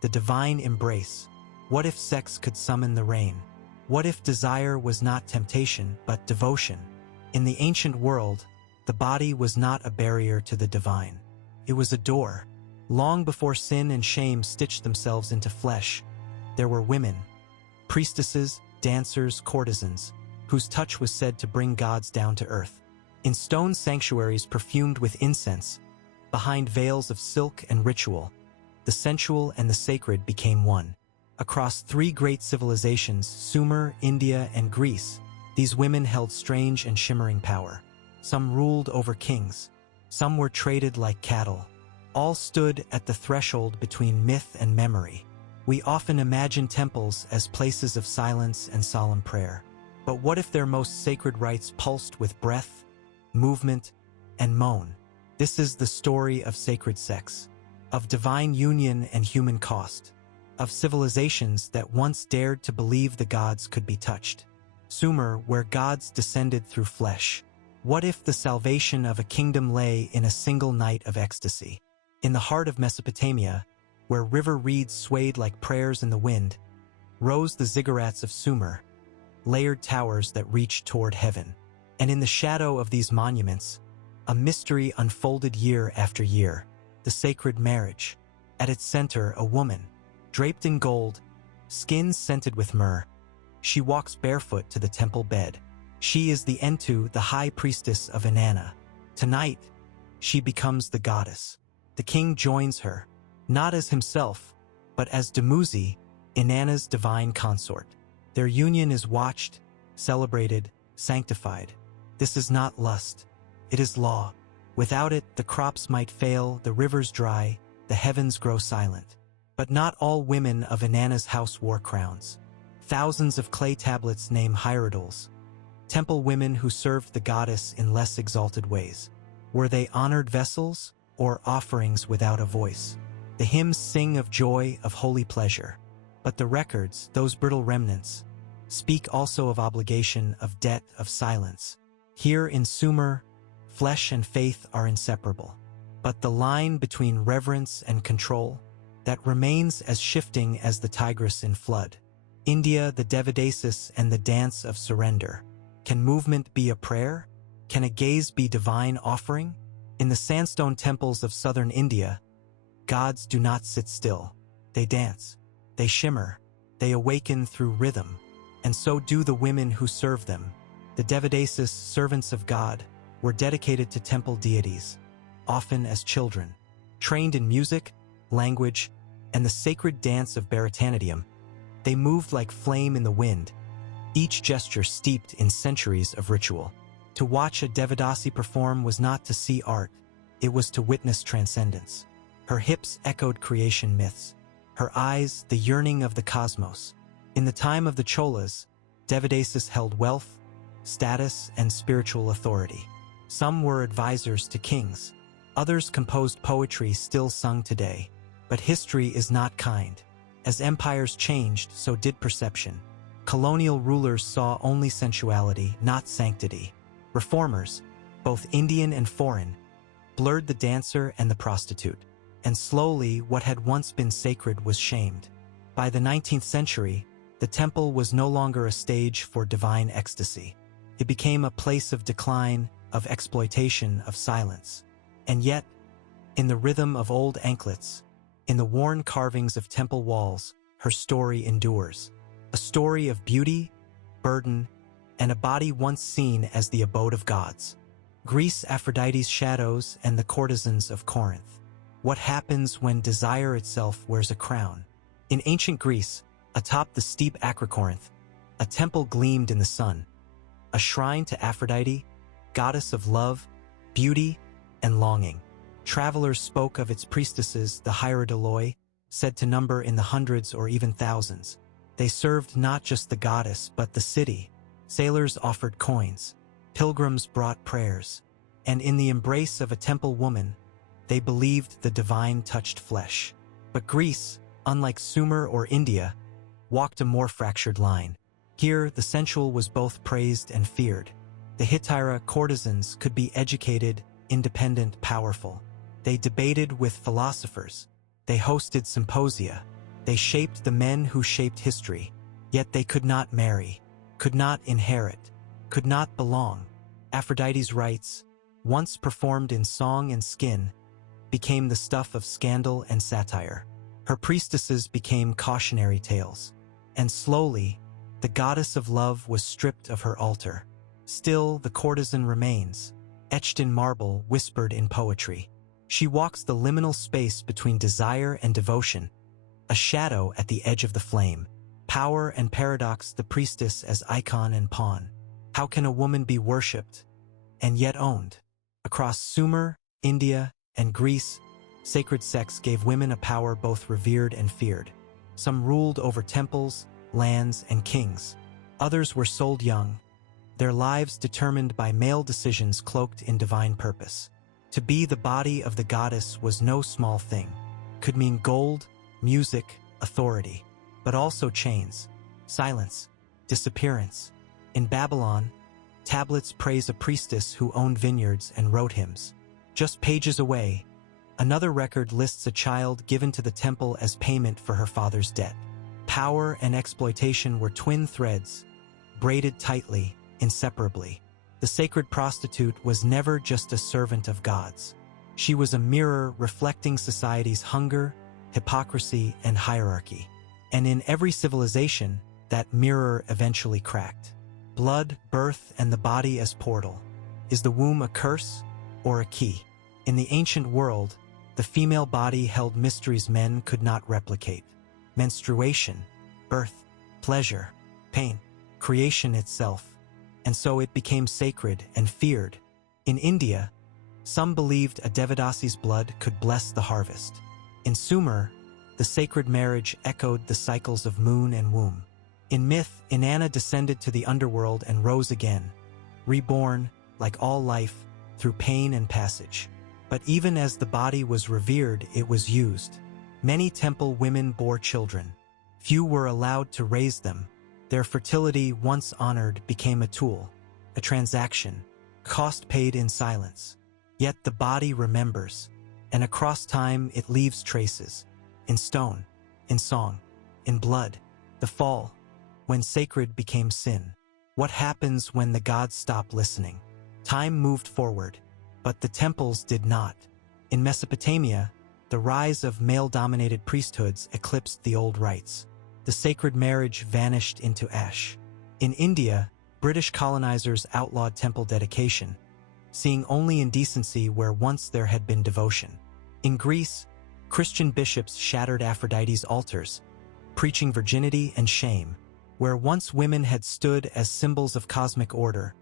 the divine embrace. What if sex could summon the rain? What if desire was not temptation, but devotion? In the ancient world, the body was not a barrier to the divine. It was a door. Long before sin and shame stitched themselves into flesh, there were women, priestesses, dancers, courtesans, whose touch was said to bring gods down to earth. In stone sanctuaries perfumed with incense, behind veils of silk and ritual, the sensual and the sacred became one. Across three great civilizations, Sumer, India, and Greece, these women held strange and shimmering power. Some ruled over kings. Some were traded like cattle. All stood at the threshold between myth and memory. We often imagine temples as places of silence and solemn prayer. But what if their most sacred rites pulsed with breath, movement, and moan? This is the story of sacred sex, of divine union and human cost, of civilizations that once dared to believe the gods could be touched. Sumer, where gods descended through flesh. What if the salvation of a kingdom lay in a single night of ecstasy? In the heart of Mesopotamia, where river reeds swayed like prayers in the wind, rose the ziggurats of Sumer, layered towers that reached toward heaven. And in the shadow of these monuments, a mystery unfolded year after year, the sacred marriage. At its center, a woman, draped in gold, skin scented with myrrh. She walks barefoot to the temple bed. She is the Entu, the high priestess of Inanna. Tonight, she becomes the goddess. The king joins her, not as himself, but as Dumuzi, Inanna's divine consort. Their union is watched, celebrated, sanctified. This is not lust. It is law. Without it, the crops might fail, the rivers dry, the heavens grow silent. But not all women of Inanna's house wore crowns. Thousands of clay tablets name Hierodules, temple women who served the goddess in less exalted ways. Were they honored vessels or offerings without a voice? The hymns sing of joy, of holy pleasure. But the records, those brittle remnants, speak also of obligation, of debt, of silence. Here in Sumer, flesh and faith are inseparable. But the line between reverence and control, that remains as shifting as the Tigris in flood. India, the Devadasis, and the dance of surrender. Can movement be a prayer? Can a gaze be divine offering? In the sandstone temples of southern India, gods do not sit still. They dance. They shimmer. They awaken through rhythm. And so do the women who serve them. The Devadasis, servants of God, were dedicated to temple deities, often as children. Trained in music, language, and the sacred dance of Bharatanatyam, they moved like flame in the wind, each gesture steeped in centuries of ritual. To watch a Devadasi perform was not to see art, it was to witness transcendence. Her hips echoed creation myths, her eyes the yearning of the cosmos. In the time of the Cholas, Devadasis held wealth, status, and spiritual authority. Some were advisors to kings, others composed poetry still sung today. But history is not kind. As empires changed, so did perception. Colonial rulers saw only sensuality, not sanctity. Reformers, both Indian and foreign, blurred the dancer and the prostitute. And slowly, what had once been sacred was shamed. By the 19th century, the temple was no longer a stage for divine ecstasy. It became a place of decline, of exploitation, of silence. And yet, in the rhythm of old anklets, in the worn carvings of temple walls, her story endures. A story of beauty, burden, and a body once seen as the abode of gods. Greece, Aphrodite's shadows, and the courtesans of Corinth. What happens when desire itself wears a crown? In ancient Greece, atop the steep Acrocorinth, a temple gleamed in the sun. A shrine to Aphrodite, goddess of love, beauty, and longing. Travelers spoke of its priestesses, the Hierodules, said to number in the hundreds or even thousands. They served not just the goddess, but the city. Sailors offered coins. Pilgrims brought prayers. And in the embrace of a temple woman, they believed the divine touched flesh. But Greece, unlike Sumer or India, walked a more fractured line. Here, the sensual was both praised and feared. The Hittite courtesans could be educated, independent, powerful. They debated with philosophers. They hosted symposia. They shaped the men who shaped history, yet they could not marry, could not inherit, could not belong. Aphrodite's rites, once performed in song and skin, became the stuff of scandal and satire. Her priestesses became cautionary tales. And slowly, the goddess of love was stripped of her altar. Still, the courtesan remains, etched in marble, whispered in poetry. She walks the liminal space between desire and devotion, a shadow at the edge of the flame. Power and paradox, the priestess as icon and pawn. How can a woman be worshipped and yet owned? Across Sumer, India, and Greece, sacred sex gave women a power both revered and feared. Some ruled over temples, lands, and kings. Others were sold young, their lives determined by male decisions cloaked in divine purpose. To be the body of the goddess was no small thing. Could mean gold, music, authority, but also chains, silence, disappearance. In Babylon, tablets praise a priestess who owned vineyards and wrote hymns. Just pages away, another record lists a child given to the temple as payment for her father's debt. Power and exploitation were twin threads, braided tightly, inseparably. The sacred prostitute was never just a servant of gods. She was a mirror reflecting society's hunger, hypocrisy, and hierarchy. And in every civilization, that mirror eventually cracked. Blood, birth, and the body as portal. Is the womb a curse or a key? In the ancient world, the female body held mysteries men could not replicate. Menstruation, birth, pleasure, pain, creation itself. And so it became sacred and feared. In India, some believed a Devadasis blood could bless the harvest. In Sumer, the sacred marriage echoed the cycles of moon and womb. In myth, Inanna descended to the underworld and rose again, reborn, like all life, through pain and passage. But even as the body was revered, it was used. Many temple women bore children. Few were allowed to raise them. Their fertility, once honored, became a tool, a transaction, cost paid in silence. Yet the body remembers, and across time it leaves traces. In stone, in song, in blood. The fall, when sacred became sin. What happens when the gods stop listening? Time moved forward, but the temples did not. In Mesopotamia, the rise of male-dominated priesthoods eclipsed the old rites. The sacred marriage vanished into ash. In India, British colonizers outlawed temple dedication, seeing only indecency where once there had been devotion. In Greece, Christian bishops shattered Aphrodite's altars, preaching virginity and shame. Where once women had stood as symbols of cosmic order,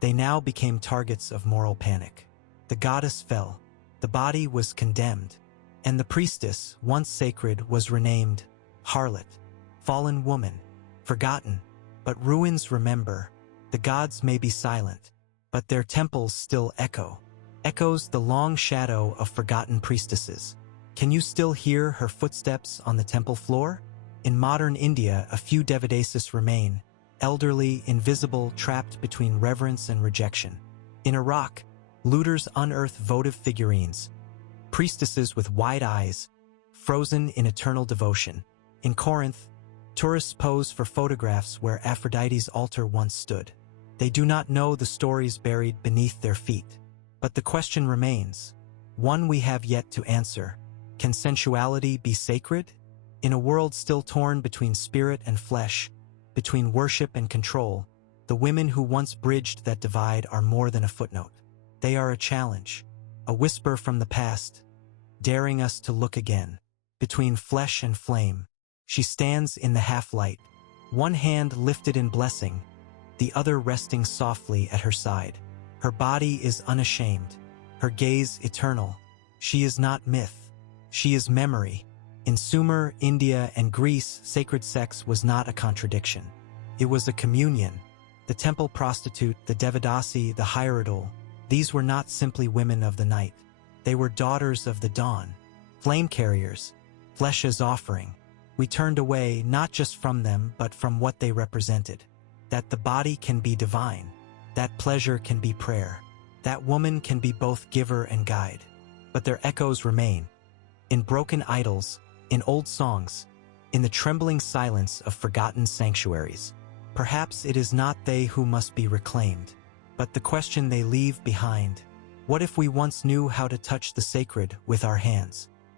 they now became targets of moral panic. The goddess fell, the body was condemned, and the priestess, once sacred, was renamed harlot, fallen woman, forgotten. But ruins remember. The gods may be silent, but their temples still echo. Echoes the long shadow of forgotten priestesses. Can you still hear her footsteps on the temple floor? In modern India, a few Devadasis remain, elderly, invisible, trapped between reverence and rejection. In Iraq, looters unearth votive figurines, priestesses with wide eyes, frozen in eternal devotion. In Corinth, tourists pose for photographs where Aphrodite's altar once stood. They do not know the stories buried beneath their feet. But the question remains, one we have yet to answer. Can sensuality be sacred? In a world still torn between spirit and flesh, between worship and control, the women who once bridged that divide are more than a footnote. They are a challenge, a whisper from the past, daring us to look again. Between flesh and flame, she stands in the half-light, one hand lifted in blessing, the other resting softly at her side. Her body is unashamed, her gaze eternal. She is not myth, she is memory. In Sumer, India, and Greece, sacred sex was not a contradiction. It was a communion. The temple prostitute, the Devadasi, the Hierodule, these were not simply women of the night. They were daughters of the dawn, flame carriers, flesh as offering. We turned away not just from them, but from what they represented. That the body can be divine, that pleasure can be prayer, that woman can be both giver and guide. But their echoes remain. In broken idols, in old songs, in the trembling silence of forgotten sanctuaries. Perhaps it is not they who must be reclaimed, but the question they leave behind. What if we once knew how to touch the sacred with our hands?